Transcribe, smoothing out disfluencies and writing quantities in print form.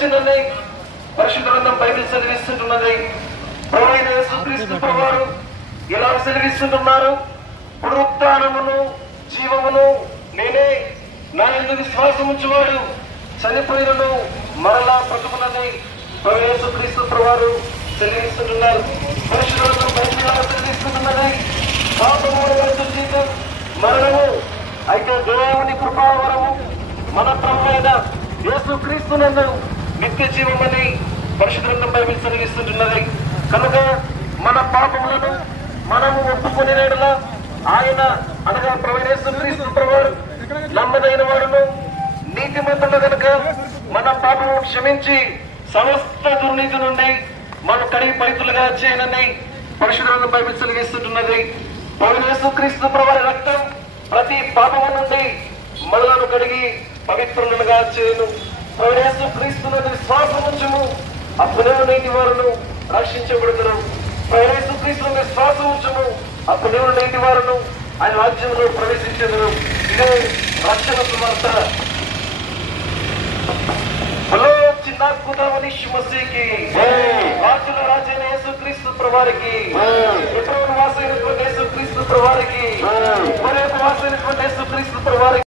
వచ్చిందని పరిశుద్ధ గ్రంథం బైబిల్ సెలవిస్తుంటున్నది. ప్రభువైన యేసుక్రీస్తు ప్రభువారు ఇలా సెలవిస్తుంటున్నారు, పునరుత్థానమును జీవమును నేనే, నా యందు విశ్వాసం ఉంచువాడు చనిపోయినను మరలా బ్రతుకునని ప్రభువైన యేసుక్రీస్తు ప్రభువారు సెలవిస్తుంటున్నారు. పరిశుద్ధ గ్రంథం బైబిల్ సెలవిస్తుంటున్నది, పాపము వరకు జీతం మరణము, అయితే దేవుని కృపావరము మన ప్రభువైన యేసుక్రీస్తునందు నిత్య జీవమని పరిశుద్ధ గ్రంథం బైబిల్ సెలవిస్తుంటున్నది. కనుక మన పాపములను మనము ఒప్పుకునే నేడులా ఆయన అనగా ప్రభువైన యేసుక్రీస్తు ప్రభువారు నమ్మదైన వాడును నీతిమంతుడు కనుక మన పాపము క్షమించి సమస్త దుర్నీతి నుండి మనం కడిగి పవిత్రులుగా చేయనని పరిశుద్ధ గ్రంథం బైబిల్ సెలవిస్తుంటున్నది. ప్రభువైన యేసుక్రీస్తు ప్రభువారి రక్తం ప్రతి పాపము నుండి మనలను కడిగి పవిత్రులుగా చేయను. ప్రభువైన యేసుక్రీస్తునందు విశ్వాసం ఉంచుము, అప్పుడే నేటి వారును రక్షించబడుతురు. ప్రభువైన యేసుక్రీస్తునందు విశ్వాసం ఉంచుము, అప్పుడే నేటి వారును ఆయన రాజ్యంలో ప్రవేశించెదరు. ఇదే రక్షణ సువార్త. హలో చిన్న అద్భుతమని మసీకి రాజుల రాజైన యేసుక్రీస్తు ప్రభువారికి, వాసైనటువంటి యేసుక్రీస్తు ప్రభువారికి, వాసైనటువంటి యేసుక్రీస్తు ప్రభువారికి.